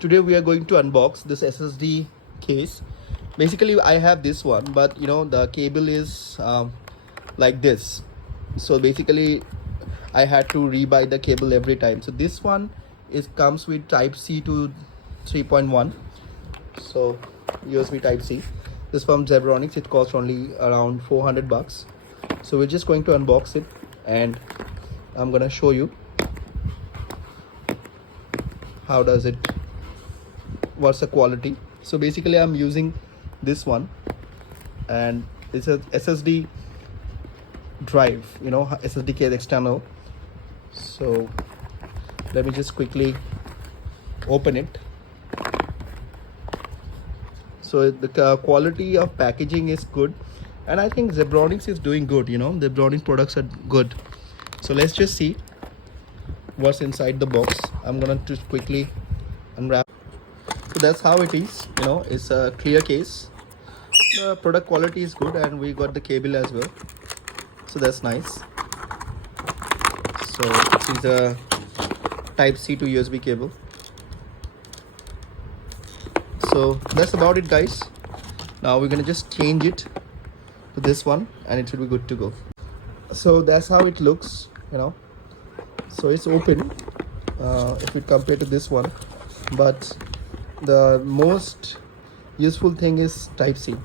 Today we are going to unbox this SSD case. Basically I have this one, but the cable is like this. So basically I had to rebuy the cable every time. So this one comes with type C to 3.1. So USB type C. This from Zebronics. It costs only around 400 bucks. So we're just going to unbox it and I'm gonna show you how does it, what's the quality. So basically I'm using this one and it's a SSD drive, SSD case external. So let me just quickly open it. So the quality of packaging is good, and I think Zebronics is doing good. The Zebronics products are good. So let's just see what's inside the box. I'm gonna just quickly unwrap. So that's how it is. It's a clear case. The product quality is good, and we got the cable as well. So that's nice. So this is a type C to USB cable. So that's about it, guys. Now we're gonna just change it to this one and it should be good to go. So that's how it looks. So it's open if we compare to this one, but the most useful thing is type C.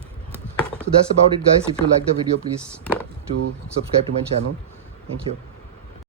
So that's about it, guys. If you like the video, please to subscribe to my channel. Thank you.